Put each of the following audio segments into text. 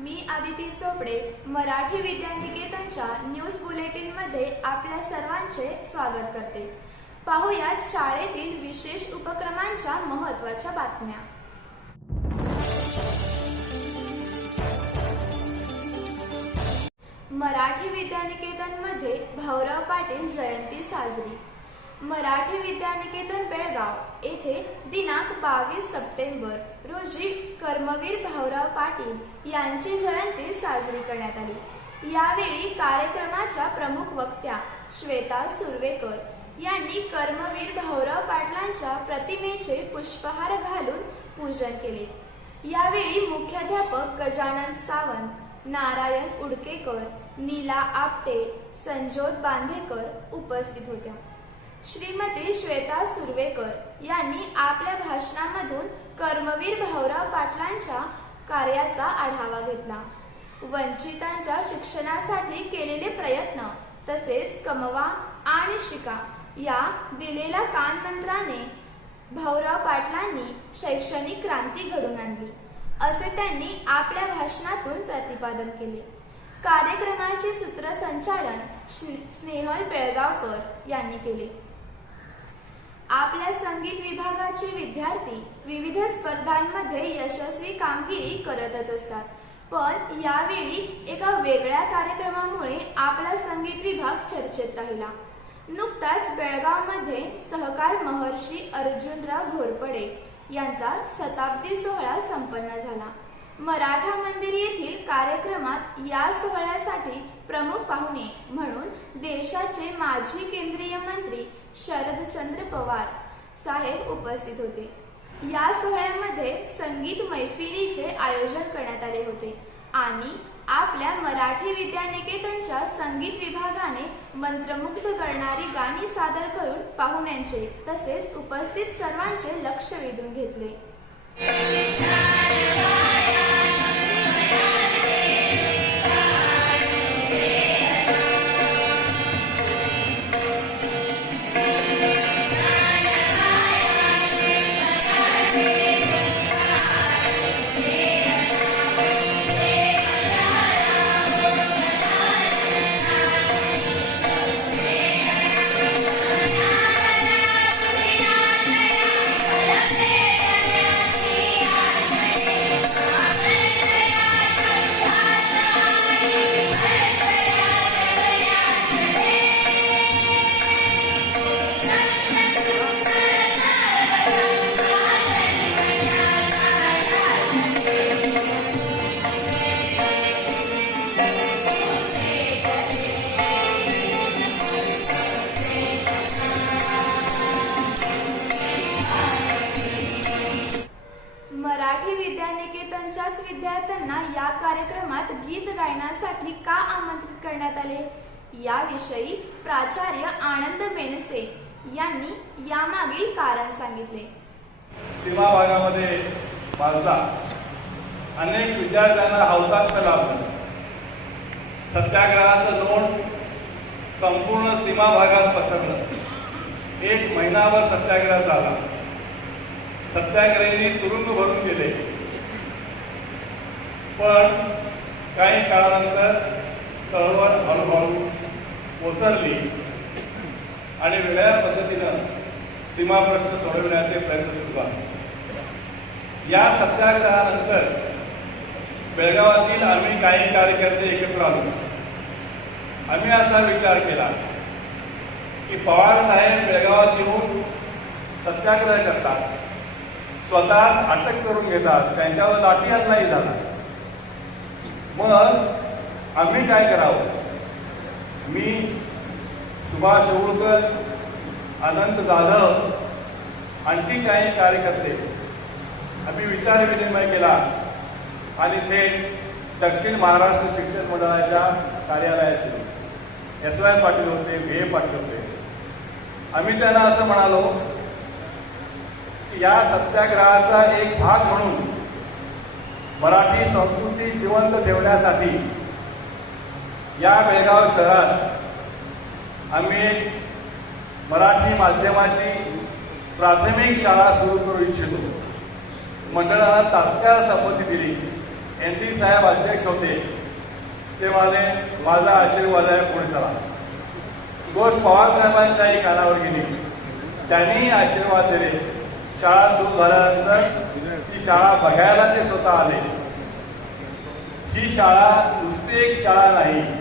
मी आदिती चोपडे मराठी विद्यानिकेतनच्या न्यूज बुलेटिनमध्ये आपल्या सर्वांचे स्वागत करते. पाहुयात शाळेतील विशेष उपक्रमांच्या महत्त्वाच्या बातम्या. मराठी विद्यानिकेतनमध्ये भाऊराव पाटील जयंती साजरी मराठी विद्यानिकेतन बेळगाव येथे दिनांक बावीस सप्टेंबर रोजी कर्मवीर भाऊराव पाटील यांची जयंती साजरी करण्यात आली. यावेळी कार्यक्रमाच्या प्रमुख वक्त्या श्वेता सुर्वेकर यांनी कर्मवीर भाऊराव पाटलांच्या प्रतिमेचे पुष्पहार घालून पूजन केले. यावेळी मुख्याध्यापक गजानन सावंत नारायण उडकेकर नीला आपटे संजोत बांधेकर उपस्थित होत्या. श्रीमती श्वेता सुर्वेकर यांनी आपल्या भाषणामधून कर्मवीर भाऊराव पाटलांच्या कार्याचा आढावा घेतला. वंचितांच्या शिक्षणासाठी केलेले प्रयत्न तसेच कमवा आणि शिका या दिलेल्या कानमंत्राने भाऊराव पाटलांनी शैक्षणिक क्रांती घडून आणली असे त्यांनी आपल्या भाषणातून प्रतिपादन केले. कार्यक्रमाचे सूत्रसंचालन श्री- स्नेहल बेळगावकर यांनी केले. आपल्या संगीत विभागाचे विद्यार्थी विविध स्पर्धांमध्ये यशस्वी कामगिरी करतच असतात. पण यावेळी एका वेगळ्या कार्यक्रमामुळे आपला संगीत विभाग चर्चेत राहिला. नुकताच बेळगावमध्ये सहकार महर्षी अर्जुनराव घोरपडे यांचा शताब्दी सोहळा संपन्न झाला. मराठा मंदिर येथील कार्यक्रमात या सोहळ्यासाठी प्रमुख पाहुणे म्हणून देशाचे माजी केंद्रीय मंत्री शरदचंद्र पवार साहेब उपस्थित होते. या सोहळ्यामध्ये संगीत मैफिलीचे आयोजन करण्यात आले होते आणि आपल्या मराठी विद्यानिकेतनच्या संगीत विभागाने मंत्रमुग्ध करणारी गाणी सादर करून पाहुण्यांचे तसेच उपस्थित सर्वांचे लक्ष वेधून घेतले. Yeah. आमंत्रित करण्यात आले. याविषयी प्राचार्य आनंद मेनसे यांनी यामागील कारण सांगितले. सीमा भागामध्ये माझा अनेक विद्यार्थ्यांना हौतात्म्य लाभलं सत्याग्रहाचं लोण संपूर्ण सीमा भागात पसरलं. एक महिनाभर सत्याग्रह झाला. सत्याग्रहींनी तुरुंग भरून गेले. पण काही काळानंतर चळवळ हळूहळू ओसरली आणि वेगळ्या पद्धतीनं सीमा प्रश्न सोडविण्याचे प्रयत्न सुरू झाले या सत्याग्रहानंतर बेळगावातील आम्ही काही कार्यकर्ते एकत्र आलो. आम्ही असा विचार केला की पवार साहेब बेळगावात येऊन सत्याग्रह करतात स्वतः अटक करून घेतात त्यांच्यावर लाठी नाही झाला. मग आम्ही काय करावं? मी सुभाष होळकर अनंत जाधव आणखी काही कार्यकर्ते आम्ही विचार विनिमय केला आणि थेट दक्षिण महाराष्ट्र शिक्षण मंडळाच्या कार्यालयात एस वाय पाटील होते व्ही ए पाटील होते. आम्ही त्यांना असं म्हणालो की या सत्याग्रहाचा एक भाग म्हणून मराठी संस्कृती जिवंत ठेवण्यासाठी या बेळगाव शहरात आम्ही मराठी माध्यमाची प्राथमिक शाळा सुरू करू इच्छितो. मंडळाला तात्काळ संमती दिली. एन डी साहेब अध्यक्ष होते. ते म्हणाले माझा आशीर्वाद आहे पुढे चला. गोष्ट पवार साहेबांच्याही कानावर गेली. त्यांनीही आशीर्वाद दिले. शाळा सुरू झाल्यानंतर ती शाळा बघायला ते स्वतः आले. ही शाळा नुसती एक शाळा नाही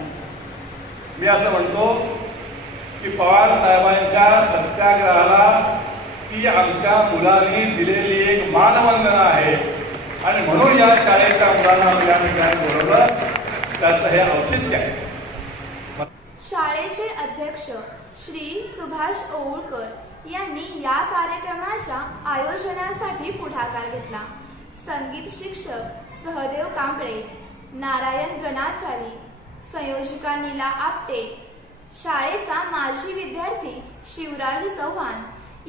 मी असं म्हणतो की पवार साहेबांच्या सत्याग्रहाला ती आमच्या मुलांनी दिलेली एक मानवंदना आहे. आणि म्हणून या शाळेच्या मुलांना आपल्या ठिकाणी बोलवलं. त्याचं हे औचित्य आहे. शाळेचे अध्यक्ष श्री सुभाष ओवळकर यांनी या कार्यक्रमाच्या आयोजनासाठी पुढाकार घेतला. संगीत शिक्षक सहदेव कांबळे नारायण गणाचारी संयोजिका नीला आपटे. शाळेचा माजी विद्यार्थी शिवराज चव्हाण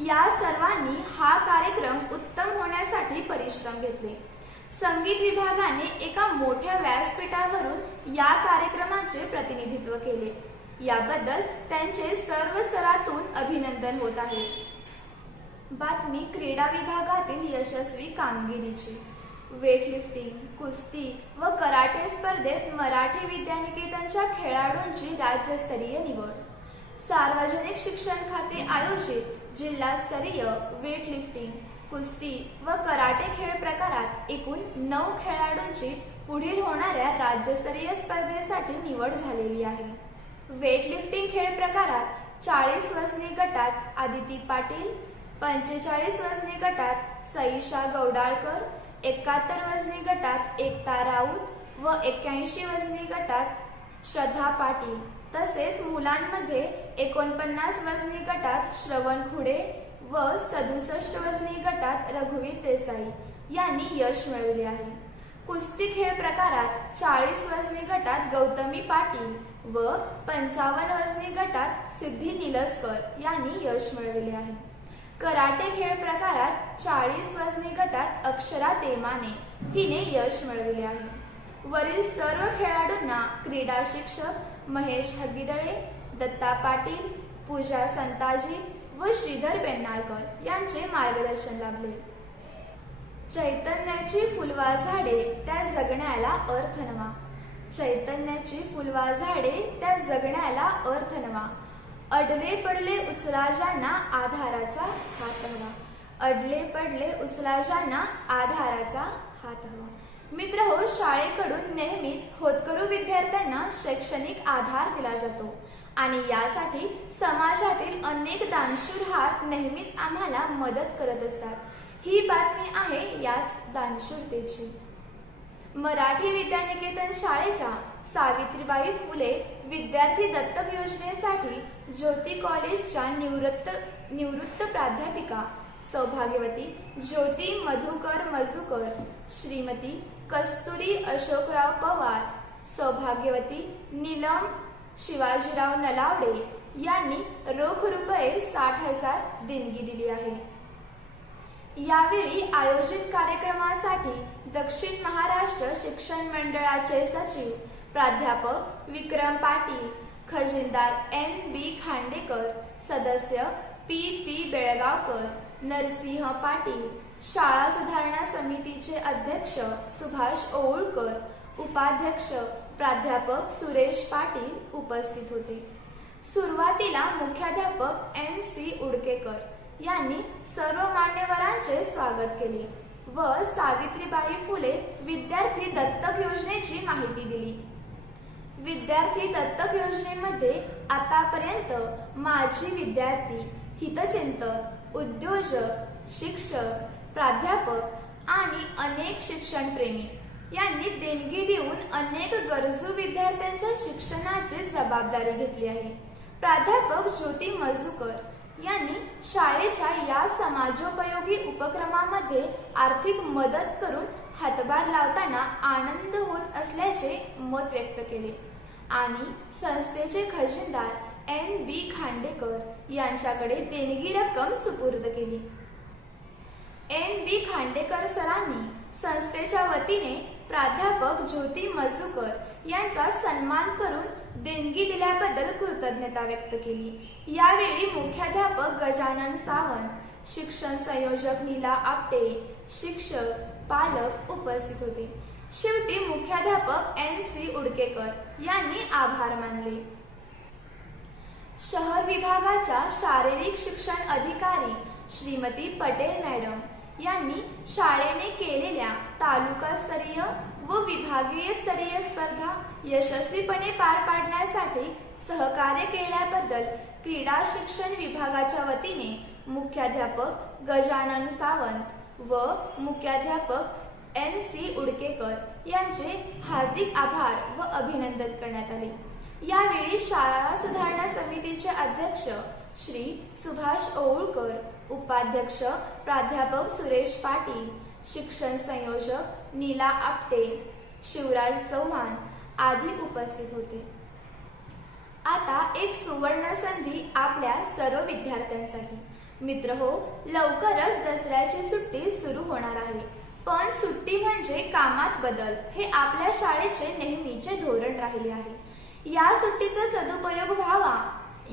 या सर्वांनी हा कार्यक्रम उत्तम होण्यासाठी परिश्रम घेतले. संगीत विभागाने एका मोठ्या व्यासपीठावरून या कार्यक्रमाचे प्रतिनिधित्व केले. याबद्दल त्यांचे सर्व स्तरातून अभिनंदन होत आहे. बातमी क्रीडा विभागातील यशस्वी कामगिरीची. वेटलिफ्टिंग कुस्ती व कराटे स्पर्धेत मराठी विद्यानिकेतनच्या खेळाडूंची राज्यस्तरीय निवड. सार्वजनिक शिक्षण खाते आयोजित जिल्हास्तरीय वेटलिफ्टिंग कुस्ती व कराटे खेळ प्रकारात एकूण नऊ खेळाडूंची पुढील होणाऱ्या राज्यस्तरीय स्पर्धेसाठी निवड झालेली आहे. वेटलिफ्टिंग खेळ प्रकारात चाळीस वजनी गटात आदिती पाटील पंचेचाळीस वजनी गटात सईशा गौडाळकर एकाहत्तर वजनी गटात एकता राऊत व एक्क्याऐंशी वजनी गटात श्रद्धा पाटील. तसेच मुलांमध्ये एकोणपन्नास वजनी गटात श्रवण खुडे व सदुसष्ट वजनी गटात रघुवीर देसाई यांनी यश मिळवले आहे. कुस्ती खेळ प्रकारात चाळीस वजनी गटात गौतमी पाटील व पंचावन्न वजनी गटात सिद्धी निलस्कर यांनी यश मिळवले आहे. कराटे खेळ प्रकारात चाळीस वजनी गटात अक्षरा तेमाने हिने यश मिळविले आहे. वरील सर्व खेळाडूंना क्रीडा शिक्षक महेश हगिदळे दत्ता पाटील पूजा संताजी व श्रीधर बेन्नाळकर यांचे मार्गदर्शन लाभले. चैतन्याची फुलवा झाडे त्या जगण्याला अर्थ नवा चैतन्याची फुलवा झाडे त्या जगण्याला अर्थ नवा अडले पडले उचलाजांना आधाराचा हात हवा. अडले पडले उचलाजांना आधाराचा हात हवा. मित्र हो शाळेकडून नेहमीच होतकरू विद्यार्थ्यांना शैक्षणिक आधार दिला जातो आणि यासाठी समाजातील अनेक दानशूर हात नेहमीच आम्हाला मदत करत असतात. ही बातमी आहे याच दानशूरतेची. मराठी विद्यानिकेतन शाळेच्या सावित्रीबाई फुले विद्यार्थी दत्तक योजनेसाठी ज्योती कॉलेजच्या निवृत्त निवृत्त प्राध्यापिका सौभाग्यवती ज्योती मधुकर मजुकर श्रीमती कस्तुरी अशोकराव पवार सौभाग्यवती नीलम शिवाजीराव नलावडे यांनी रोख रुपये साठ हजार देणगी दिली आहे. यावेळी आयोजित कार्यक्रमासाठी दक्षिण महाराष्ट्र शिक्षण मंडळाचे सचिव प्राध्यापक विक्रम पाटील खजिनदार एम बी खांडेकर सदस्य पी पी बेळगावकर नरसिंह पाटील शाळा सुधारणा समितीचे अध्यक्ष सुभाष ओवळकर उपाध्यक्ष प्राध्यापक सुरेश पाटील उपस्थित होते. सुरुवातीला मुख्याध्यापक एन सी उडकेकर यांनी सर्व मान्यवरांचे स्वागत केले व सावित्रीबाई फुले विद्यार्थी दत्तक योजनेची माहिती दिली. विद्यार्थी दत्तक योजनेमध्ये आतापर्यंत माजी विद्यार्थी हितचिंतक उद्योजक शिक्षक प्राध्यापक आणि अनेक शिक्षणप्रेमी यांनी देणगी देऊन अनेक गरजू विद्यार्थ्यांच्या शिक्षणाची जबाबदारी घेतली आहे. प्राध्यापक ज्योती मजुकर यांनी शाळेच्या या समाजोपयोगी उपक्रमामध्ये आर्थिक मदत करून हातभार लावताना आनंद होत असल्याचे मत व्यक्त केले. आणि संस्थेचे खजिनदार एन बी खांडेकर यांच्याकडे देणगी रक्कम सुपूर्द केली. एन बी खांडेकर सरांनी संस्थेच्या वतीने प्राध्यापक ज्योती मजुकर यांचा सन्मान करून देणगी दिल्याबद्दल कृतज्ञता व्यक्त केली. यावेळी मुख्याध्यापक गजानन सावंत शिक्षण संयोजक नीला आपटे शिक्षक पालक उपस्थित होते. शेवटी मुख्याध्यापक एन सी उडकेकर यांनी आभार मानले. शहर विभागाच्या शारीरिक शिक्षण अधिकारी श्रीमती पटेल मॅडम यांनी शाळेने केलेल्या तालुकास्तरीय व विभागीय स्तरीय स्पर्धा यशस्वीपणे पार पाडण्यासाठी सहकार्य केल्याबद्दल क्रीडा शिक्षण विभागाच्या वतीने मुख्याध्यापक गजानन सावंत व मुख्याध्यापक एन सी उडकेकर यांचे हार्दिक आभार व अभिनंदन करण्यात आले. यावेळी शाळा सुधारणा समितीचे अध्यक्ष श्री सुभाष ओवळकर उपाध्यक्ष प्राध्यापक सुरेश पाटील शिक्षण संयोजक नीला आपटे शिवराज चव्हाण आदी उपस्थित होते. आता एक सुवर्ण संधी आपल्या सर्व विद्यार्थ्यांसाठी. मित्र हो लवकरच दसऱ्याची सुट्टी सुरू होणार आहे. पण सुट्टी म्हणजे कामात बदल. हे आपल्या शाळेचे नेहमीचे धोरण राहिले आहे. या सुट्टीचा सदुपयोग व्हावा.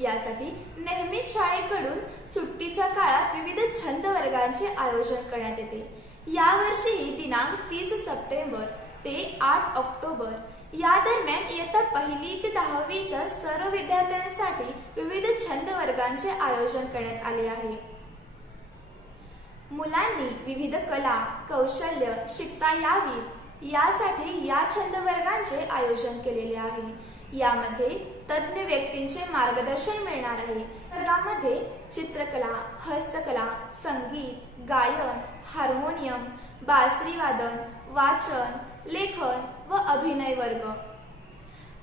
यासाठी नेहमीच शाळेकडून सुट्टीच्या काळात विविध छंद वर्गांचे आयोजन करण्यात येते. यावर्षीही दिनांक तीस सप्टेंबर ते आठ ऑक्टोबर. या दरम्यान इयत्ता पहिली ते दहावीच्या सर्व विद्यार्थ्यांसाठी विविध छंद वर्गांचे आयोजन करण्यात आले आहे. मुलांनी विविध कला कौशल्य शिकता यावीत. यासाठी या छंद वर्गांचे आयोजन केलेले आहे. यामध्ये तज्ज्ञ व्यक्तींचे मार्गदर्शन मिळणार आहे. वर्गामध्ये चित्रकला हस्तकला संगीत गायन हार्मोनियम बासरी वादन वाचन लेखन व अभिनय वर्ग.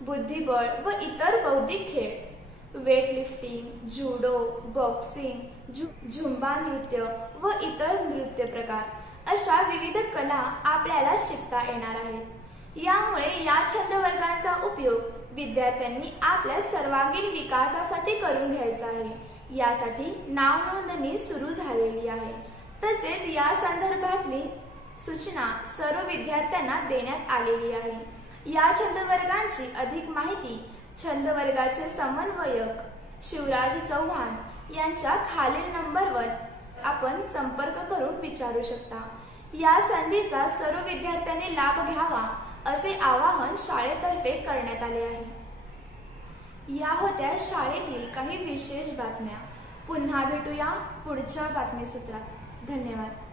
बुद्धिबळ व इतर बौद्धिक खेळ. वेटलिफ्टिंग जुडो बॉक्सिंग झु झुंबा नृत्य व इतर नृत्य प्रकार. अशा विविध कला आपल्याला शिकता येणार आहेत. यामुळे या छंद वर्गांचा उपयोग विद्यार्थ्यांनी आपल्या सर्वांगीण विकासासाठी करून घ्यायचा आहे. यासाठी नाव नोंदणी सुरू झालेली आहे. तसेच या संदर्भातली सूचना सर्व विद्यार्थ्यांना देण्यात आलेली आहे. या छंद वर्गांची अधिक माहिती छंद वर्गाचे समन्वयक शिवराज चव्हाण यांच्या खालील नंबरवर आपण संपर्क करून विचारू शकता. या संधीचा सर्व विद्यार्थ्यांनी लाभ घ्यावा असे आवाहन शाळेतर्फे करण्यात आले आहे. या होत्या शाळेतील काही विशेष बातम्या. पुन्हा भेटूया पुढच्या बातमीसत्रात. धन्यवाद.